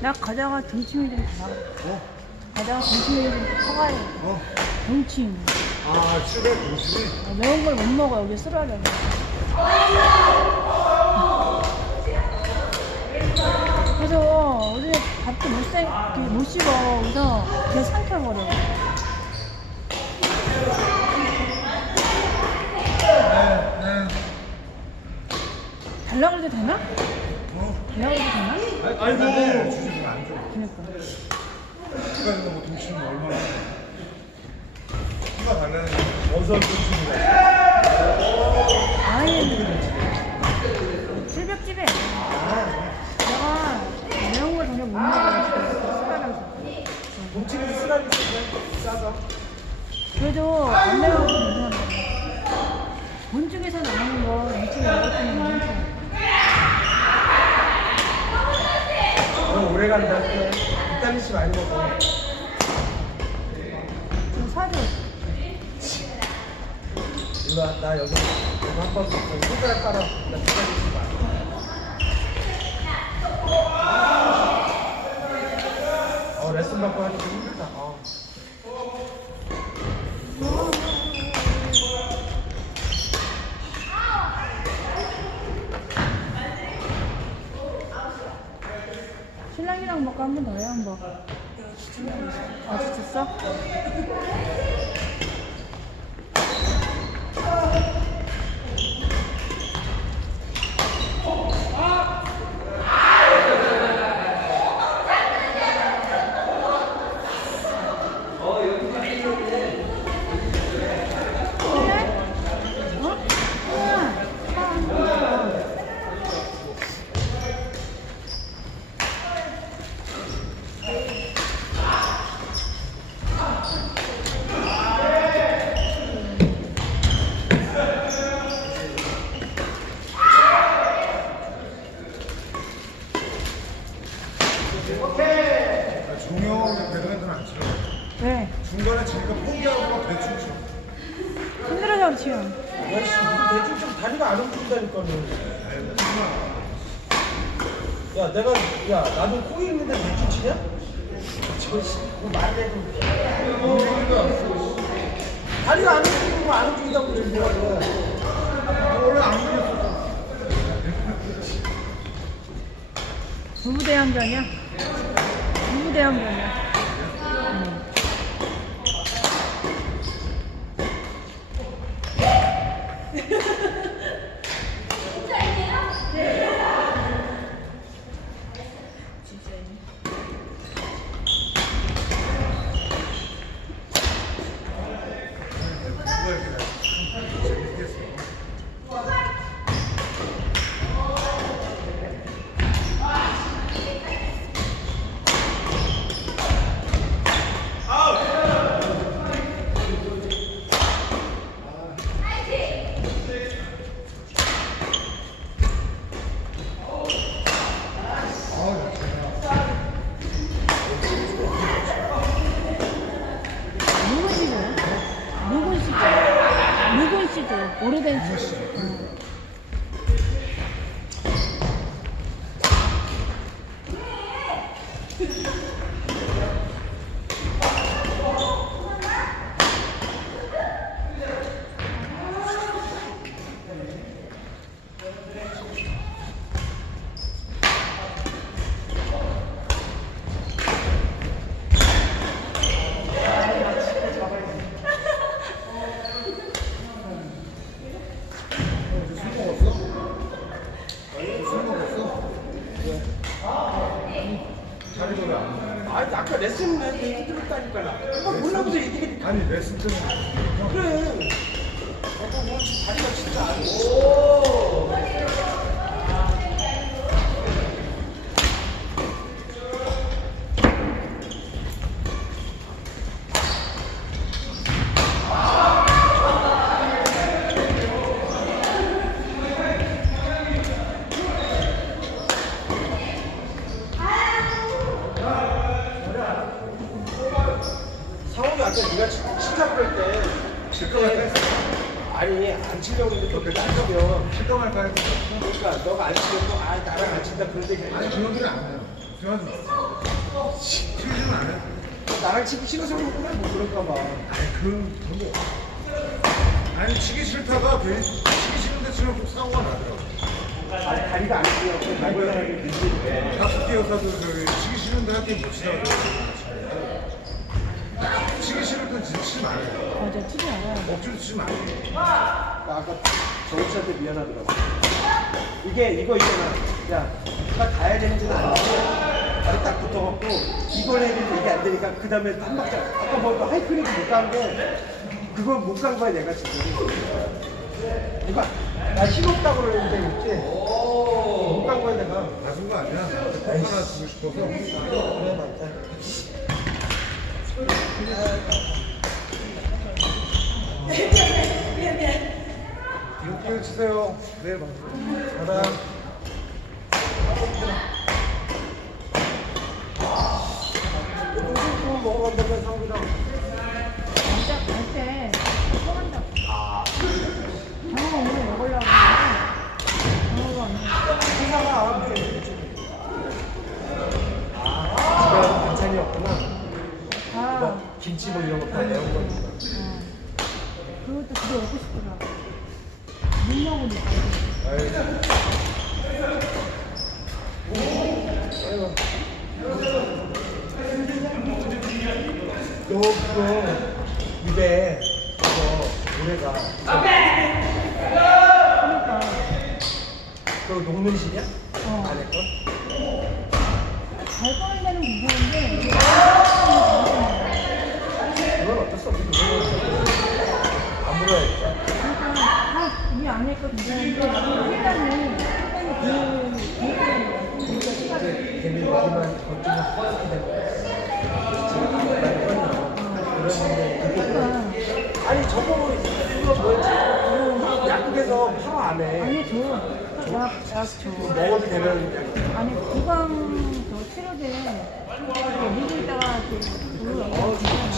나 가다가 동치미 좀 사. 어? 가다가 동치미 좀 사가야 돼. 어? 동치미. 아, 슈가 중심이? 어, 매운 걸 못 먹어 여기 쓰라려. 그래서 우리 밥도 못 사, 그못 씹어. 그래서 걔 삼켜버려. 네. 달라 그래도 되나? 어? 달라 그래도 되나? 아이고. 주식은 안 줘. 슈가 이거 뭐 동치는 얼마나. 슈가 달라는 어서 동치는 아니, 술벽집에 내가 매운 걸 전혀 못 먹어가지고 쓰라려서. 동치미 쓰라리 싸서 그래도 안 매운 거 괜찮아. 본죽에서 나오는 거 이쪽에 먹었더니 괜찮아. 너 오래 간다. 비타민C 많이 먹어 좀 사줘. 일로 와, 나 여기 여기 한번 손가락 빨아. 나 비타민C 많이 어 레슨 받고 하니까 힘들다. 어. 신랑이랑 먹고 한 번 더 해, 한 번. 아, 지쳤어? 어? 종영 배드민턴 안 치러. 왜? 중간에 지니까 포기하고 막 대충 쳐. 힘들어서 그렇지. 야씨 대충 좀 다리가 안 움직인다니까는 야 내가 야 나도 코이 있는데 대충 치냐? 저씨 뭐 말해 좀 다리가 안 움직이고 뭐안 움직인다고 지금 뭐라 그래 원래 안 그랬어. 부부대항전이야? 부부대항전이야. 누가 이렇게 재밌겠어. 묵은 시죠? 묵은 시죠? 묵은 시죠? 오래된 시. 술 먹었어? 술 먹었어? 먹어? 아니 아까 레슨 얘기 들었다니까 나 그거 몰라보서 얘기 아니 레슨 때문에 그래 아까 뭐 다리가 진짜 안 오. 아까 네가 치- 치자 그럴 때 질것 같아. 아니 안 치려고 했는데 너 그렇게 안 치면 실험할까 해서. 그러니까 너가 안 치고 아 나랑 안 친다 그런 얘기 아니 아니야. 그런 소리 안 해요. 중요하지 마. 치즈는 안 해요. 나랑 치기 싫어서 그런구나 뭐 그럴까 봐. 아니 그런 그런 거. 아니 치기 싫다가 괜히 치기 싫은데 치면 꼭 사고가 나더라고. 아니 다리가 안 뛰어. 그 발가락이 밀리는데. 다섯 개 여사도 저기 치기 싫은데 할게 못 치다가 치기 싫을 땐 진짜 치지 말아요. 맞아, 치지 않아요. 억지로 치지 말아요. 아까 정우 씨한테 미안하더라고. 이게 이거 있잖아. 야, 나 가야 되는지는 아는데 다리 딱 붙어갖고 이걸 해야 되는데 이게 안 되니까 그 다음에 한 박자. 아까 뭐 하이크닝도 못 가는데 그걸 못 간 거야 내가 지금. 이거 나 힘없다고 그러는데 있지. 못 간 거야 내가. 맞은 거 아니야. 꼭 하나 주고 싶어서. 그래 맞다. 이 네. 진짜 갈때 오늘 먹으려고 하는데 안. 회사가 집에 반찬이었구나. 아, 뭐 김치 뭐 이런 거다 내온 거니까. 어. 그것도 그게 먹고 싶더라 너 그거 입에 그거 노래가 그러니까. 그거 녹는 실이야? 어. 안에 거? 잘 꺼는 데는 괜찮은데 이게 그건 어쩔 수 없지. 안 물어야겠다. 그러니까 거 일단은 일단은 그 시간 그게 그러니까 아니 저거 이거 뭐였지? 약국에서 팔아 안 해. 아니 줘 약 약 줘. 먹어도 되는 아니 구강 저 치료제 미리 있다가 물을 주잖아.